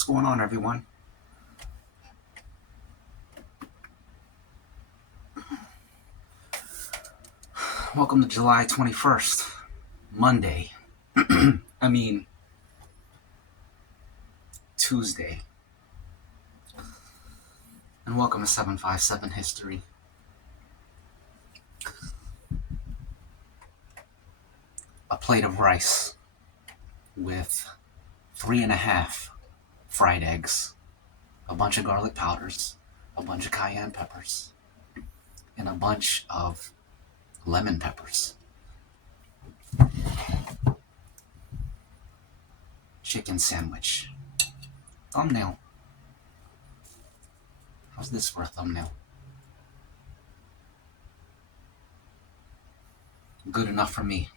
What's going on, everyone? Welcome to July 21st, Monday. I mean, Tuesday. And welcome to 757 History. A plate of rice with 3.5 fried eggs, a bunch of garlic powders, a bunch of cayenne peppers, and a bunch of lemon peppers. Chicken sandwich. Thumbnail. How's this for a thumbnail? Good enough for me.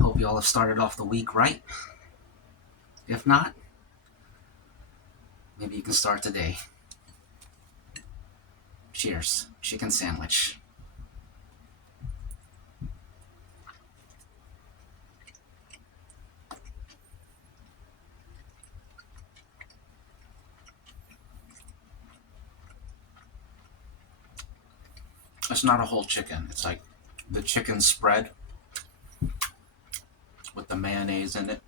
Hope you all have started off the week right. If not, maybe you can start today. Cheers. Chicken sandwich. It's not a whole chicken. It's like the chicken spread with the mayonnaise in it.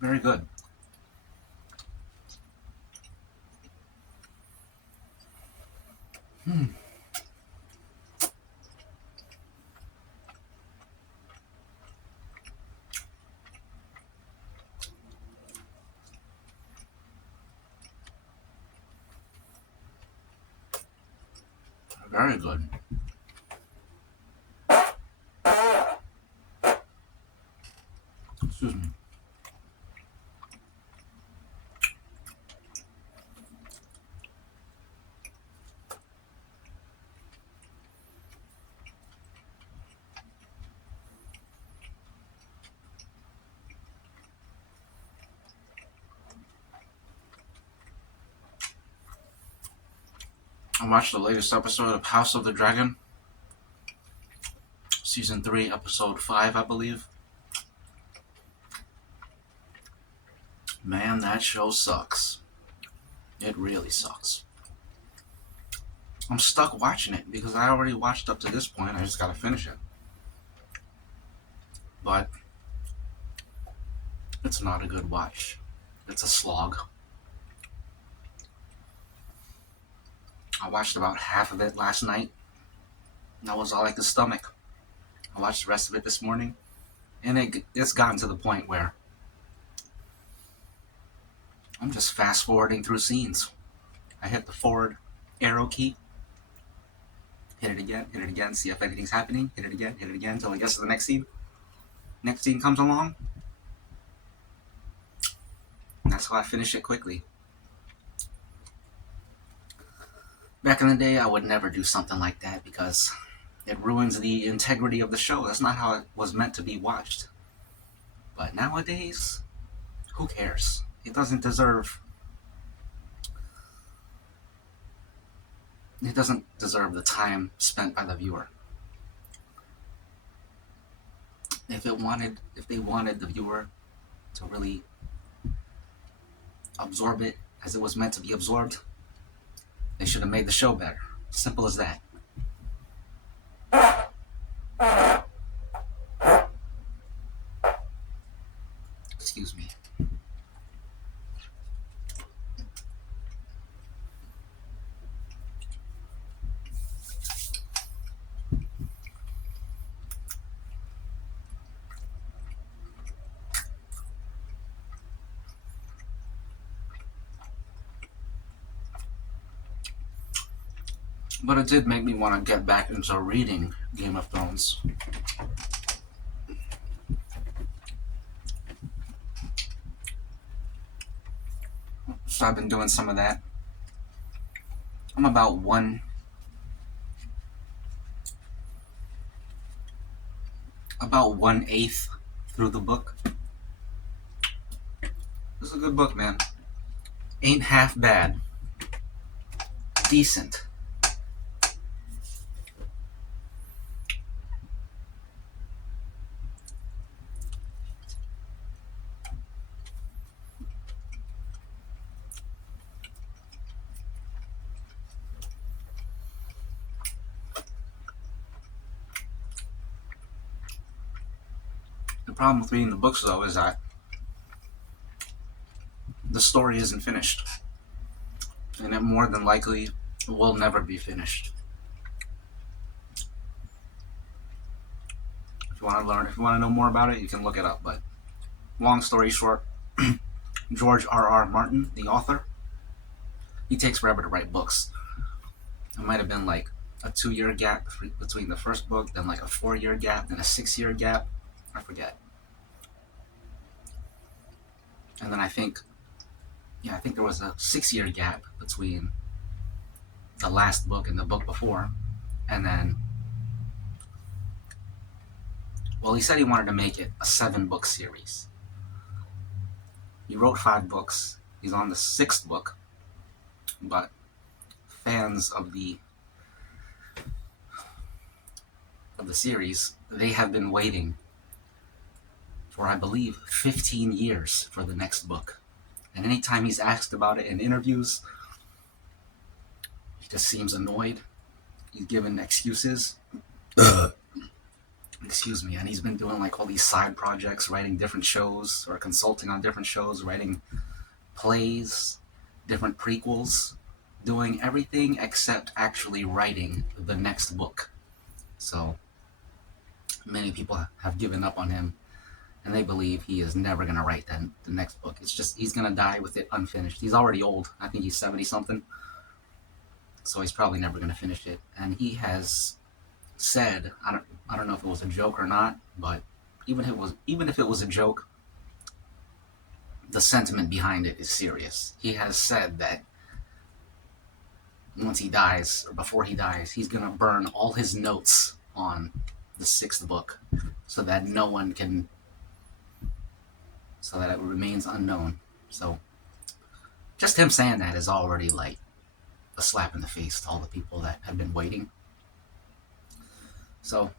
Very good. Very good. Excuse me. I watched the latest episode of House of the Dragon. Season 3, episode 5, I believe. Man, that show sucks. It really sucks. I'm stuck watching it because I already watched up to this point. I just gotta finish it. But it's not a good watch. It's a slog. I watched about half of it last night. That was all I could stomach. I watched the rest of it this morning. And it's gotten to the point where I'm just fast forwarding through scenes. I hit the forward arrow key. Hit it again, see if anything's happening. Hit it again, until I get to the next scene. Next scene comes along. And that's how I finish it quickly. Back in the day, I would never do something like that because it ruins the integrity of the show. That's not how it was meant to be watched. But nowadays, who cares? It doesn't deserve the time spent by the viewer. If they wanted the viewer to really absorb it as it was meant to be absorbed, they should have made the show better. Simple as that. Excuse me. But it did make me want to get back into reading Game of Thrones. So I've been doing some of that. I'm about 1/8 through the book. This is a good book, man. Ain't half bad. Decent. problem with reading the books, though, is that the story isn't finished, and it more than likely will never be finished. If you want to learn, if you want to know more about it, you can look it up. But long story short, George R.R. Martin, the author, he takes forever to write books. It might have been like a 2-year gap between the first book, then like a 4-year gap, then a 6-year gap. I forget. And then I think there was a 6-year gap between the last book and the book before. And then, well, he said he wanted to make it a 7-book series. He wrote 5 books. He's on the 6th book. But fans of the series, they have been waiting for, I believe, 15 years for the next book. And anytime he's asked about it in interviews, he just seems annoyed. He's given excuses. Excuse me. And he's been doing like all these side projects, writing different shows or consulting on different shows, writing plays, different prequels, doing everything except actually writing the next book. So many people have given up on him, and they believe he is never going to write the next book. It's just, he's going to die with it unfinished. He's already old. I think he's 70-something. So he's probably never going to finish it. And he has said, I don't know if it was a joke or not, but even if it was a joke, the sentiment behind it is serious. He has said that once he dies, or before he dies, he's going to burn all his notes on the 6th book so that so that it remains unknown. So just him saying that is already like a slap in the face to all the people that have been waiting. So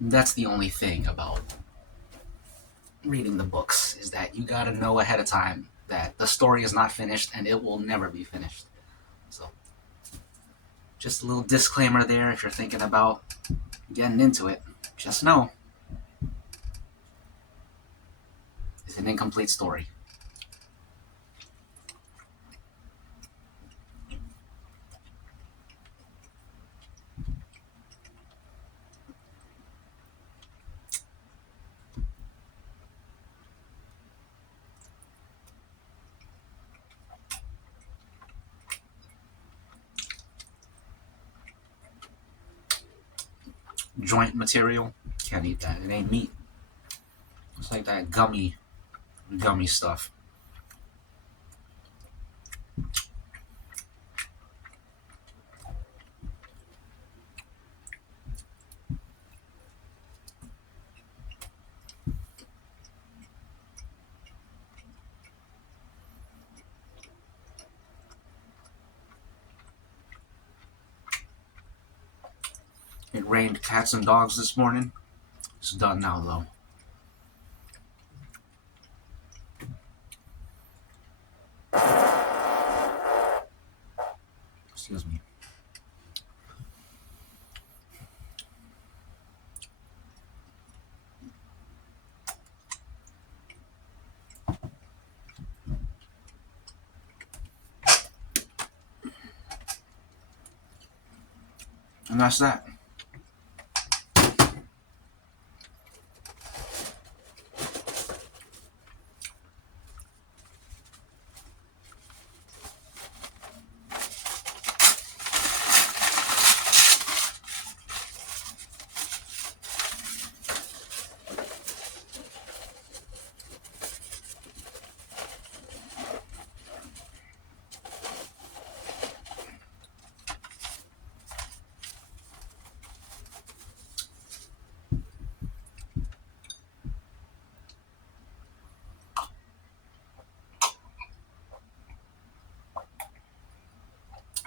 that's the only thing about reading the books, is that you gotta know ahead of time that the story is not finished and it will never be finished. So just a little disclaimer there, if you're thinking about getting into it, just know it's an incomplete story. Joint material, can't eat that. It ain't meat. It's like that gummy stuff. It rained cats and dogs this morning. It's done now, though. Excuse me. And that's that.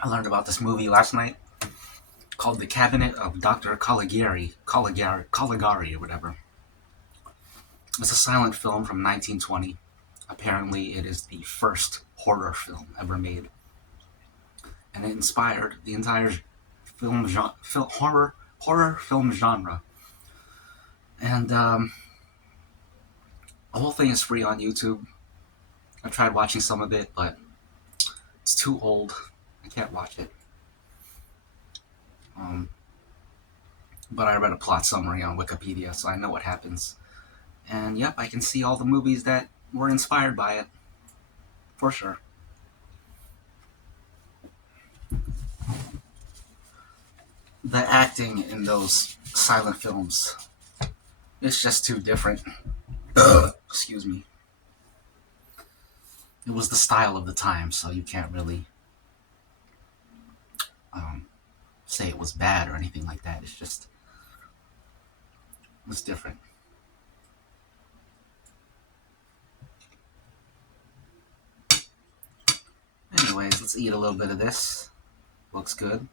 I learned about this movie last night called The Cabinet of Dr. Caligari, or whatever. It's a silent film from 1920. Apparently, it is the first horror film ever made. And it inspired the entire horror film genre. And The whole thing is free on YouTube. I tried watching some of it, but it's too old. I can't watch it. But I read a plot summary on Wikipedia, so I know what happens. And yep, I can see all the movies that were inspired by it. For sure. The acting in those silent films is just too different. Excuse me. It was the style of the time, so you can't really say it was bad or anything like that. It's just, it was different. Anyways, let's eat a little bit of this. Looks good.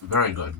Very good.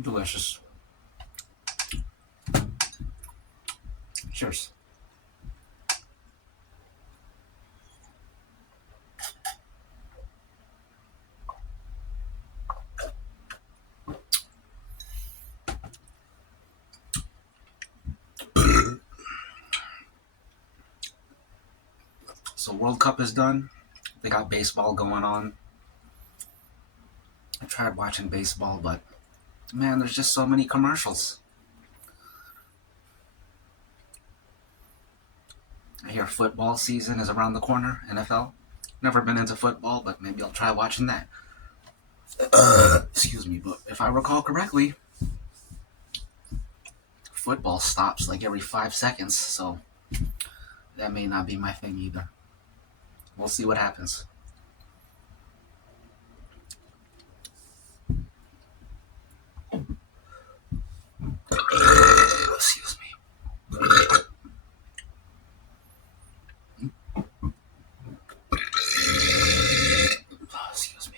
Delicious. Cheers. So World Cup is done. They got baseball going on. I tried watching baseball, but man, there's just so many commercials. I hear football season is around the corner, NFL. Never been into football, but maybe I'll try watching that. Excuse me, but if I recall correctly, football stops like every 5 seconds, so that may not be my thing either. We'll see what happens. Excuse me. Excuse me.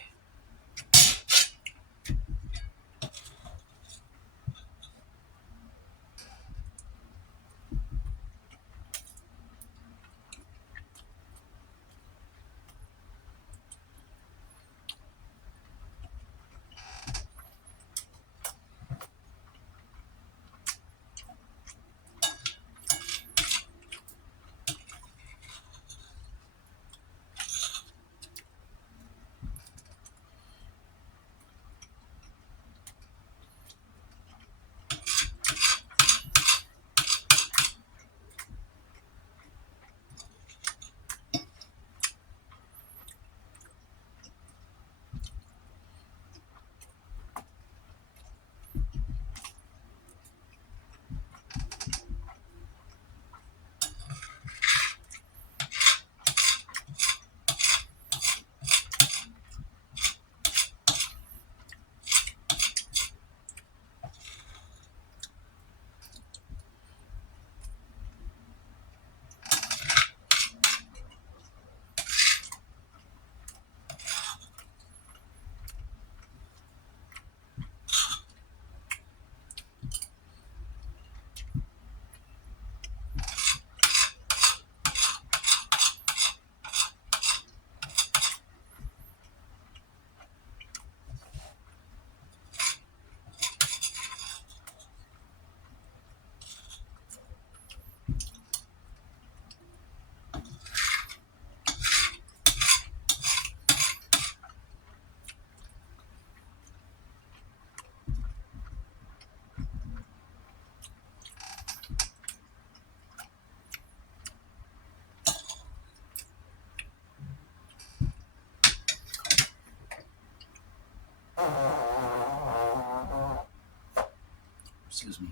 Excuse me.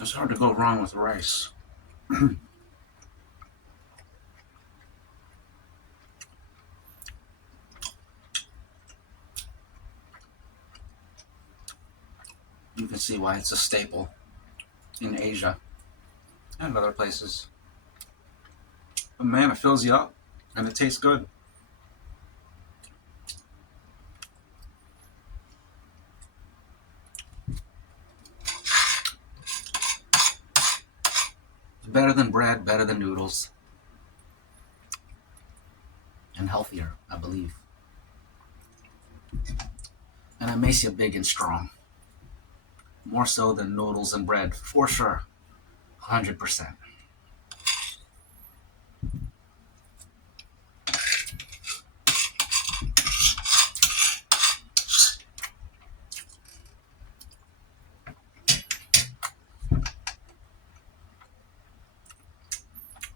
It's hard to go wrong with rice. You can see why it's a staple in Asia and other places. But man, it fills you up and it tastes good. Better than bread, better than noodles, and healthier, I believe. And it makes you big and strong. More so than noodles and bread, for sure. 100%.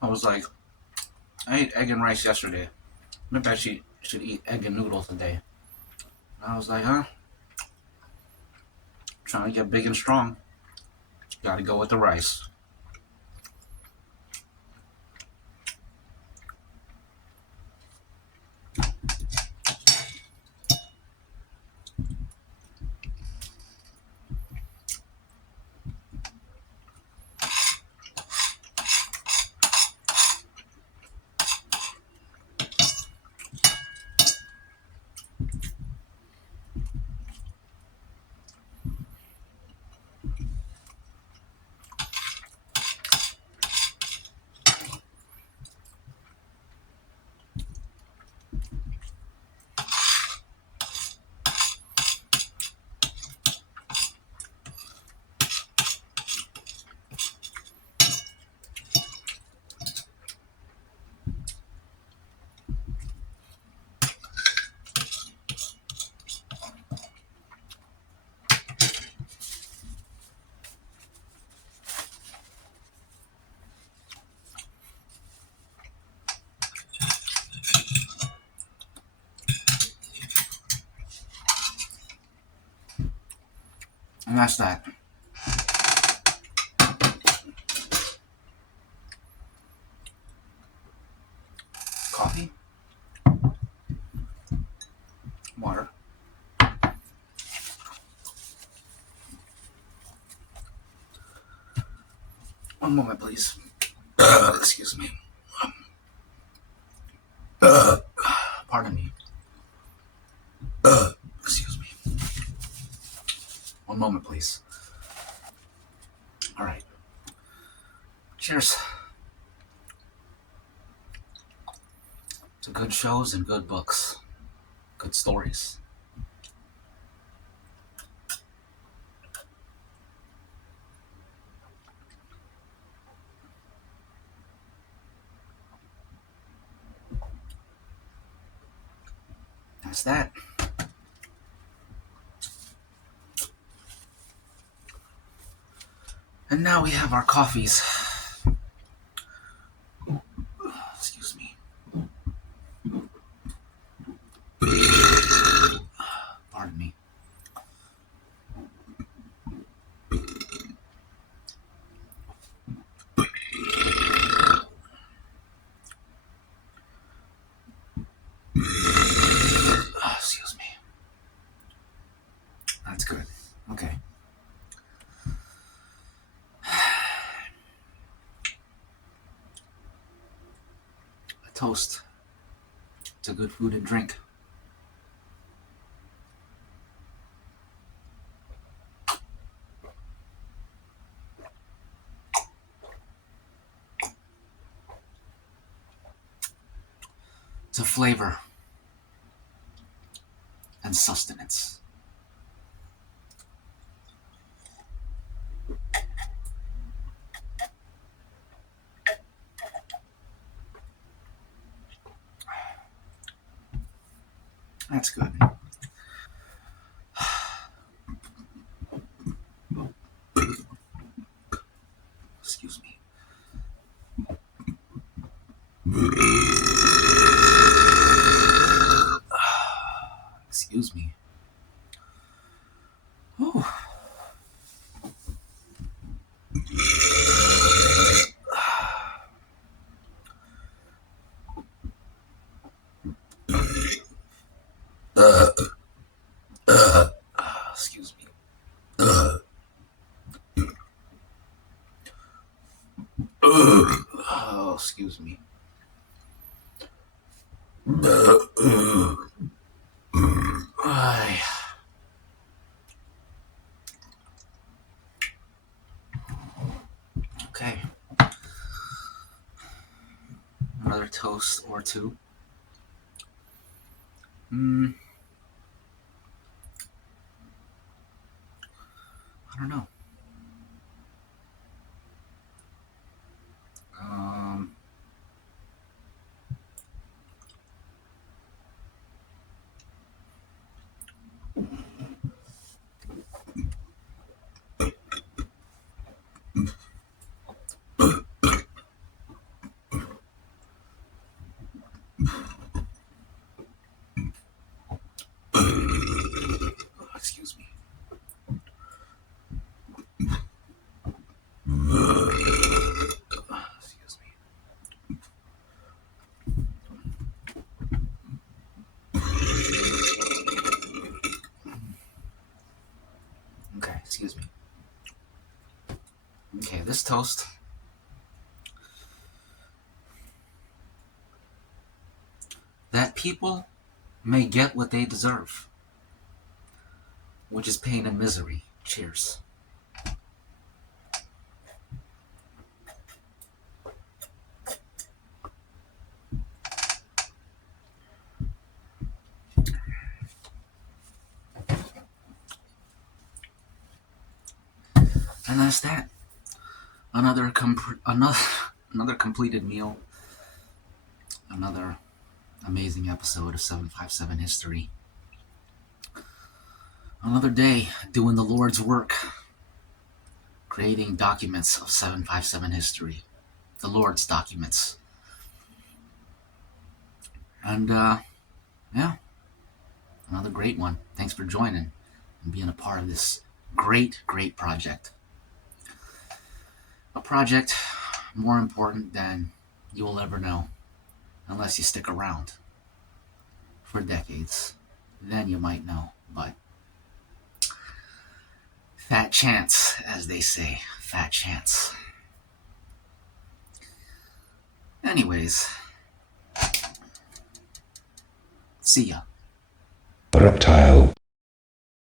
I was like, I ate egg and rice yesterday. Maybe I should eat egg and noodles today. And I was like, huh? Trying to get big and strong. Gotta go with the rice. And that's that. Coffee. Water. One moment, please. Excuse me. Pardon me. Excuse me. One moment, please. All right. Cheers to good shows and good books. Good stories. That's that. And now we have our coffees. Excuse me. Pardon me. Excuse me. That's good. Okay. A toast to good food and drink. To flavor and sustenance. That's good. Excuse me. Excuse me. Ooh. Excuse me. Oh, excuse me. Okay. Another toast or two. I don't know. Excuse me. Excuse me. Okay, excuse me. Okay, this toast that people may get what they deserve, which is pain and misery. Cheers. And that's that. Another completed meal. Another amazing episode of 757 History. Another day doing the Lord's work, creating documents of 757 History. The Lord's documents. And, yeah, another great one. Thanks for joining and being a part of this Great, great project. A project more important than you will ever know unless you stick around for decades. Then you might know, but fat chance, as they say, fat chance. Anyways, see ya. Reptile.